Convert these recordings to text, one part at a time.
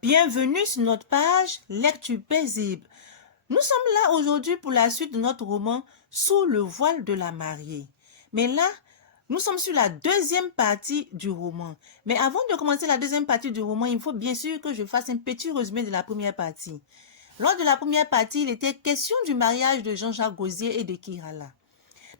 Bienvenue sur notre page Lecture paisible. Nous sommes là aujourd'hui pour la suite de notre roman Sous le voile de la mariée. Mais là, nous sommes sur la deuxième partie du roman. Mais avant de commencer la deuxième partie du roman, il faut bien sûr que je fasse un petit résumé de la première partie. Lors de la première partie, il était question du mariage de Jean-Jacques Gaultier et de Kirala.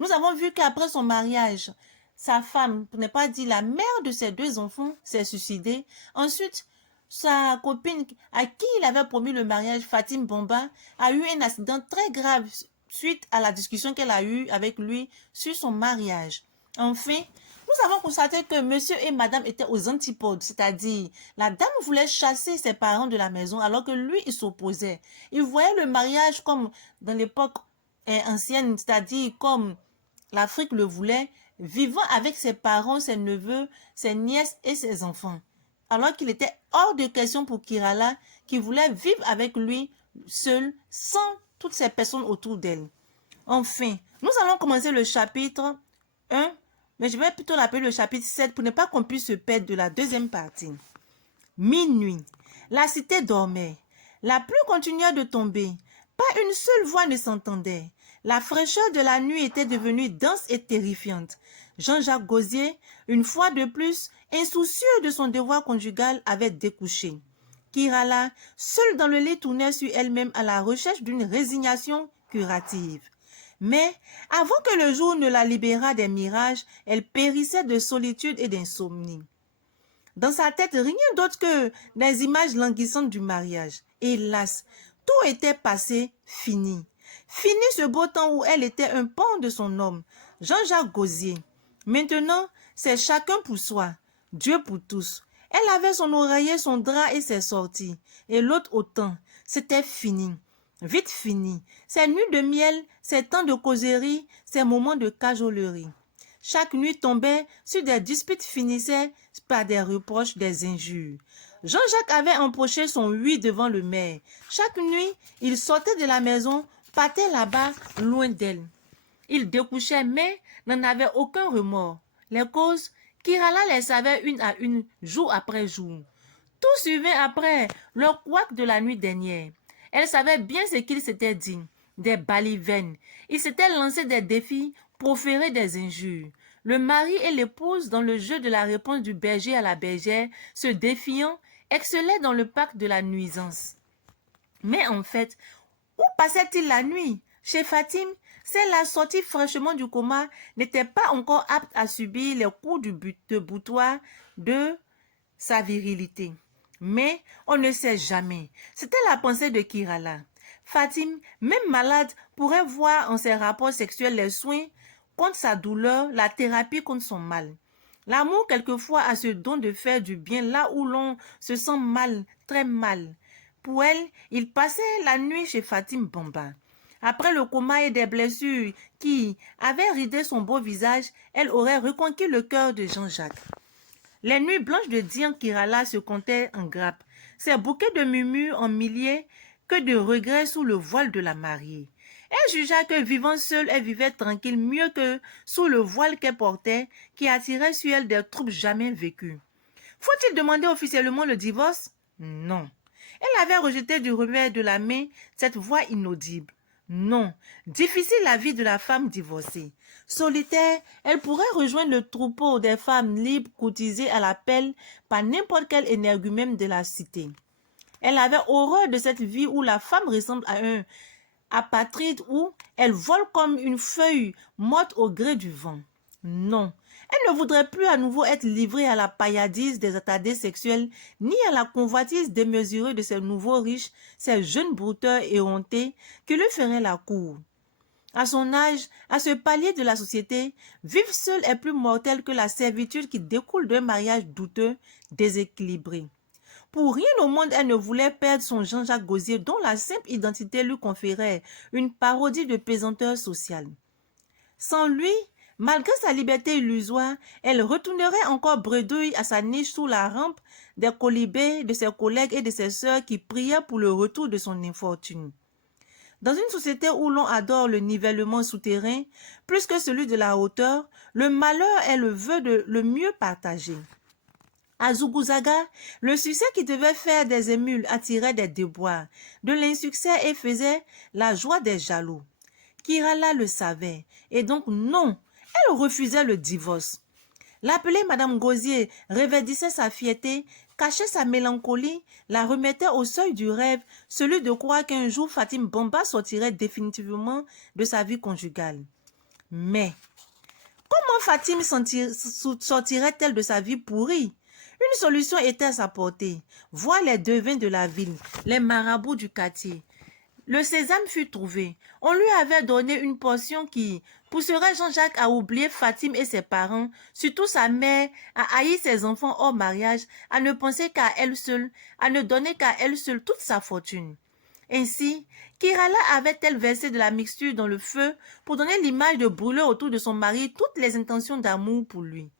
Nous avons vu qu'après son mariage, sa femme, pour ne pas dire la mère de ses deux enfants, s'est suicidée. Ensuite, sa copine à qui il avait promis le mariage, Fatim Bomba, a eu un accident très grave suite à la discussion qu'elle a eue avec lui sur son mariage. Enfin, nous avons constaté que monsieur et madame étaient aux antipodes, c'est-à-dire la dame voulait chasser ses parents de la maison alors que lui, il s'opposait. Il voyait le mariage comme dans l'époque ancienne, c'est-à-dire comme l'Afrique le voulait, vivant avec ses parents, ses neveux, ses nièces et ses enfants. Alors qu'il était hors de question pour Kirala, qui voulait vivre avec lui seul, sans toutes ces personnes autour d'elle. Enfin, nous allons commencer le chapitre 1, mais je vais plutôt l'appeler le chapitre 7 pour ne pas qu'on puisse se perdre de la deuxième partie. Minuit, la cité dormait. La pluie continuait de tomber. Pas une seule voix ne s'entendait. La fraîcheur de la nuit était devenue dense et terrifiante. Jean-Jacques Gaultier, une fois de plus, insoucieux de son devoir conjugal, avait découché. Kirala, seule dans le lit, tournait sur elle-même à la recherche d'une résignation curative. Mais, avant que le jour ne la libérât des mirages, elle périssait de solitude et d'insomnie. Dans sa tête, rien d'autre que des images languissantes du mariage. Hélas, tout était passé, fini. Fini ce beau temps où elle était un pan de son homme, Jean-Jacques Gaultier. Maintenant, c'est chacun pour soi, Dieu pour tous. Elle avait son oreiller, son drap et ses sorties. Et l'autre autant. C'était fini. Vite fini. Ces nuits de miel, ces temps de causerie, ces moments de cajolerie. Chaque nuit tombait sur des disputes finissaient par des reproches, des injures. Jean-Jacques avait empoché son oui devant le maire. Chaque nuit, il sortait de la maison, partait là-bas, loin d'elle. Il découchait, mais n'en avait aucun remords. Les causes, Kirala les savait une à une, jour après jour. Tout suivait après le couac de la nuit dernière. Elle savait bien ce qu'il s'était dit, des balivernes. Il s'était lancé des défis, proféré des injures. Le mari et l'épouse, dans le jeu de la réponse du berger à la bergère, se défiant, excellaient dans le pacte de la nuisance. Mais en fait, où passait-il la nuit? Chez Fatim, celle-là sortie fraîchement du coma n'était pas encore apte à subir les coups de boutoir de sa virilité. Mais on ne sait jamais. C'était la pensée de Kirala. Fatim, même malade, pourrait voir en ses rapports sexuels les soins contre sa douleur, la thérapie contre son mal. L'amour, quelquefois, a ce don de faire du bien là où l'on se sent mal, très mal. Pour elle, il passait la nuit chez Fatim Bomba. Après le coma et des blessures qui avaient ridé son beau visage, elle aurait reconquis le cœur de Jean-Jacques. Les nuits blanches de Dian Kirala se comptaient en grappes, ces bouquets de murmures en milliers, que de regrets sous le voile de la mariée. Elle jugea que vivant seule, elle vivait tranquille mieux que sous le voile qu'elle portait, qui attirait sur elle des troubles jamais vécus. Faut-il demander officiellement le divorce? Non. Elle avait rejeté du revers de la main cette voix inaudible. Non, difficile la vie de la femme divorcée. Solitaire, elle pourrait rejoindre le troupeau des femmes libres courtisées à la pelle par n'importe quel énergumène de la cité. Elle avait horreur de cette vie où la femme ressemble à un apatride, où elle vole comme une feuille morte au gré du vent. Non, elle ne voudrait plus à nouveau être livrée à la pailladise des attardés sexuels, ni à la convoitise démesurée de ces nouveaux riches, ces jeunes brouteurs éhontés qui lui feraient la cour. À son âge, à ce palier de la société, vivre seule est plus mortel que la servitude qui découle d'un mariage douteux, déséquilibré. Pour rien au monde, elle ne voulait perdre son Jean-Jacques Gaultier dont la simple identité lui conférait une parodie de pesanteur sociale. Sans lui, malgré sa liberté illusoire, elle retournerait encore bredouille à sa niche sous la rampe des colibés de ses collègues et de ses sœurs qui priaient pour le retour de son infortune. Dans une société où l'on adore le nivellement souterrain plus que celui de la hauteur, le malheur est le vœu de le mieux partager. À Zougouzhaga, le succès qui devait faire des émules attirait des déboires, de l'insuccès et faisait la joie des jaloux. Kirala le savait, et donc non, elle refusait le divorce. L'appeler Madame Gosier revêtissait sa fierté, cachait sa mélancolie, la remettait au seuil du rêve, celui de croire qu'un jour Fatim Bamba sortirait définitivement de sa vie conjugale. Mais comment Fatim sortirait-elle de sa vie pourrie? Une solution était à sa portée. Voir les devins de la ville, les marabouts du quartier. Le sésame fut trouvé. On lui avait donné une portion qui pousserait Jean-Jacques à oublier Fatim et ses parents, surtout sa mère, à haïr ses enfants hors mariage, à ne penser qu'à elle seule, à ne donner qu'à elle seule toute sa fortune. Ainsi, Kirala avait-elle versé de la mixture dans le feu pour donner l'image de brûler autour de son mari toutes les intentions d'amour pour lui.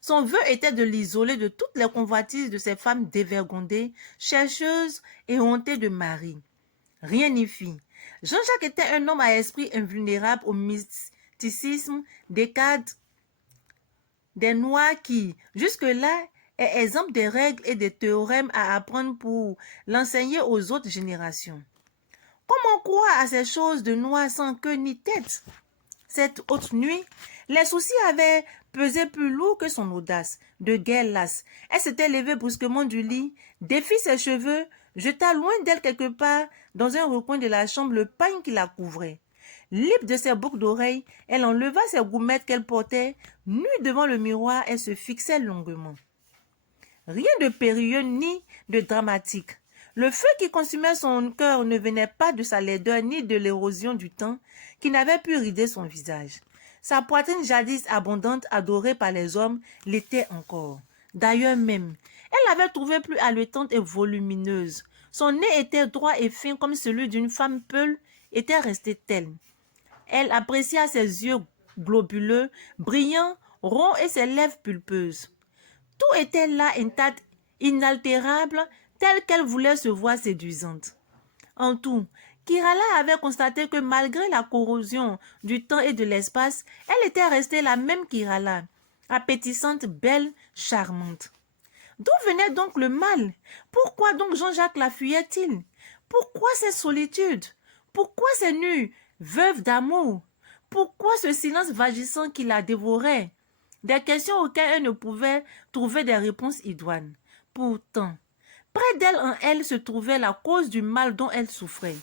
Son vœu était de l'isoler de toutes les convoitises de ces femmes dévergondées, chercheuses et hontées de mari. Rien n'y fit. Jean-Jacques était un homme à esprit invulnérable au mysticisme des cadres des Noirs qui, jusque-là, est exemple des règles et des théorèmes à apprendre pour l'enseigner aux autres générations. Comment croire à ces choses de Noirs sans queue ni tête? Cette haute nuit, les soucis avaient pesé plus lourd que son audace. De guerre lasse, elle s'était levée brusquement du lit, défit ses cheveux, jeta loin d'elle quelque part, dans un recoin de la chambre, le pagne qui la couvrait. Libre de ses boucles d'oreilles, elle enleva ses goumettes qu'elle portait. Nue devant le miroir, elle se fixait longuement. Rien de périlleux ni de dramatique. Le feu qui consumait son cœur ne venait pas de sa laideur ni de l'érosion du temps qui n'avait pu rider son visage. Sa poitrine jadis abondante, adorée par les hommes, l'était encore. D'ailleurs même, elle l'avait trouvée plus haletant et volumineuse. Son nez était droit et fin comme celui d'une femme peule, était resté tel. Elle apprécia ses yeux globuleux, brillants, ronds et ses lèvres pulpeuses. Tout était là intact, inaltérable, tel qu'elle voulait se voir séduisante. En tout, Kirala avait constaté que malgré la corrosion du temps et de l'espace, elle était restée la même Kirala, appétissante, belle, charmante. D'où venait donc le mal? Pourquoi donc Jean-Jacques la fuyait-il? Pourquoi cette solitude? Pourquoi ces nuits veuves d'amour? Pourquoi ce silence vagissant qui la dévorait? Des questions auxquelles elle ne pouvait trouver des réponses idoines. Pourtant, près d'elle en elle se trouvait la cause du mal dont elle souffrait.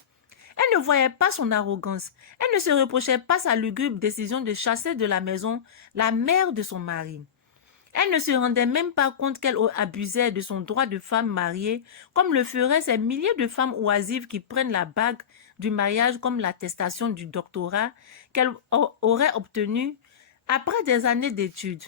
Elle ne voyait pas son arrogance. Elle ne se reprochait pas sa lugubre décision de chasser de la maison la mère de son mari. Elle ne se rendait même pas compte qu'elle abusait de son droit de femme mariée, comme le feraient ces milliers de femmes oisives qui prennent la bague du mariage comme l'attestation du doctorat qu'elle aurait obtenu après des années d'études.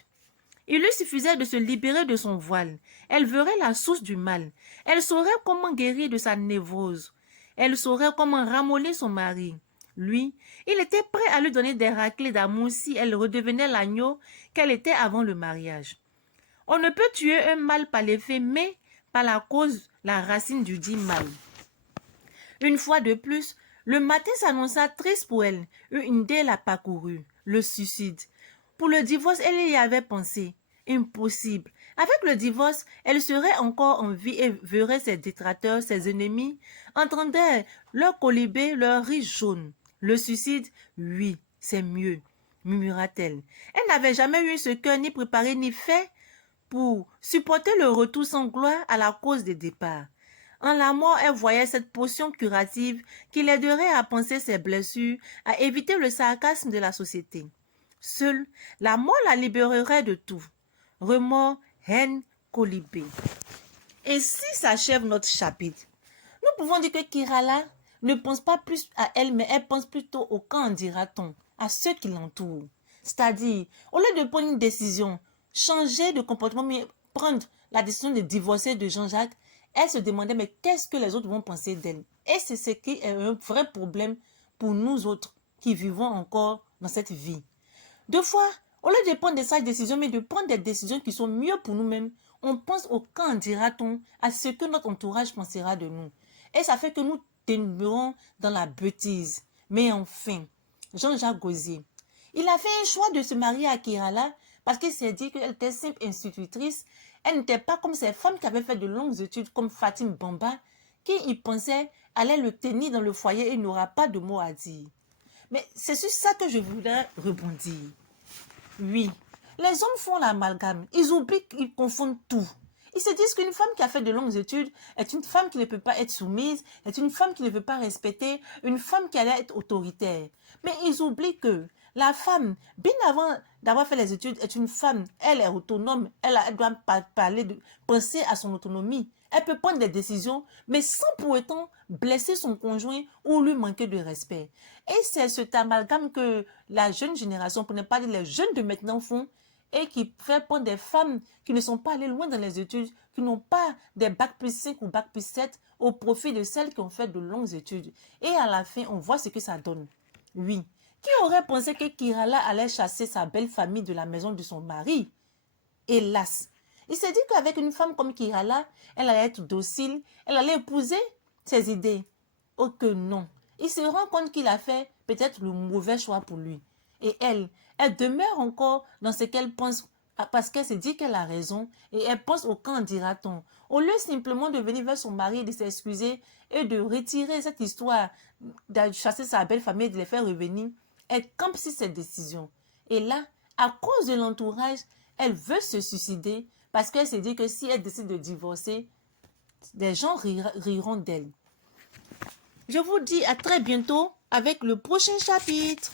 Il lui suffisait de se libérer de son voile. Elle verrait la source du mal. Elle saurait comment guérir de sa névrose. Elle saurait comment ramollir son mari. Lui, il était prêt à lui donner des raclées d'amour si elle redevenait l'agneau qu'elle était avant le mariage. On ne peut tuer un mal par l'effet, mais par la cause, la racine du dit mal. Une fois de plus, le matin s'annonça triste pour elle. Une idée la parcourut, le suicide. Pour le divorce, elle y avait pensé. Impossible. Avec le divorce, elle serait encore en vie et verrait ses détracteurs, ses ennemis, entendait leur colibé, leur riz jaune. Le suicide, oui, c'est mieux, murmura-t-elle. Elle n'avait jamais eu ce cœur ni préparé ni fait pour supporter le retour sans gloire à la cause des départs. En la mort, elle voyait cette potion curative qui l'aiderait à penser ses blessures, à éviter le sarcasme de la société. Seule, la mort la libérerait de tout. Remords, haine, colibé. Ainsi s'achève notre chapitre. Nous pouvons dire que Kirala ne pense pas plus à elle, mais elle pense plutôt au qu'en dira-t-on, à ceux qui l'entourent. C'est-à-dire, au lieu de prendre une décision, changer de comportement, mais prendre la décision de divorcer de Jean-Jacques, elle se demandait, mais qu'est-ce que les autres vont penser d'elle? Et c'est ce qui est un vrai problème pour nous autres qui vivons encore dans cette vie. Deux fois, au lieu de prendre des sages décisions, mais de prendre des décisions qui sont mieux pour nous-mêmes, on pense au qu'en dira-t-on, à ce que notre entourage pensera de nous. Et ça fait que nous demeurons dans la bêtise. Mais enfin, Jean-Jacques Gosier, il a fait un choix de se marier à Kirala parce qu'il s'est dit qu'elle était simple institutrice. Elle n'était pas comme ces femmes qui avaient fait de longues études comme Fatim Bamba, qui y pensaient allait le tenir dans le foyer et il n'aura pas de mots à dire. Mais c'est sur ça que je voudrais rebondir. Oui, les hommes font l'amalgame. Ils oublient qu'ils confondent tout. Ils se disent qu'une femme qui a fait de longues études est une femme qui ne peut pas être soumise, est une femme qui ne veut pas respecter, une femme qui allait être autoritaire. Mais ils oublient que la femme, bien avant d'avoir fait les études, est une femme. Elle est autonome. Elle doit penser à son autonomie. Elle peut prendre des décisions, mais sans pour autant blesser son conjoint ou lui manquer de respect. Et c'est cet amalgame que la jeune génération, pour ne pas dire les jeunes de maintenant font, et qui fait prendre des femmes qui ne sont pas allées loin dans les études, qui n'ont pas des bac plus 5 ou bac plus 7 au profit de celles qui ont fait de longues études. Et à la fin, on voit ce que ça donne. Oui. Qui aurait pensé que Kirala allait chasser sa belle famille de la maison de son mari? Hélas. Il s'est dit qu'avec une femme comme Kirala, elle allait être docile, elle allait épouser ses idées. Oh que non. Il se rend compte qu'il a fait peut-être le mauvais choix pour lui. Et elle demeure encore dans ce qu'elle pense parce qu'elle se dit qu'elle a raison et elle pense au qu'en dira-t-on. Au lieu simplement de venir vers son mari, de s'excuser et de retirer cette histoire, de chasser sa belle famille et de les faire revenir, elle campe sur cette décision. Et là, à cause de l'entourage, elle veut se suicider parce qu'elle se dit que si elle décide de divorcer, les gens riront d'elle. Je vous dis à très bientôt avec le prochain chapitre.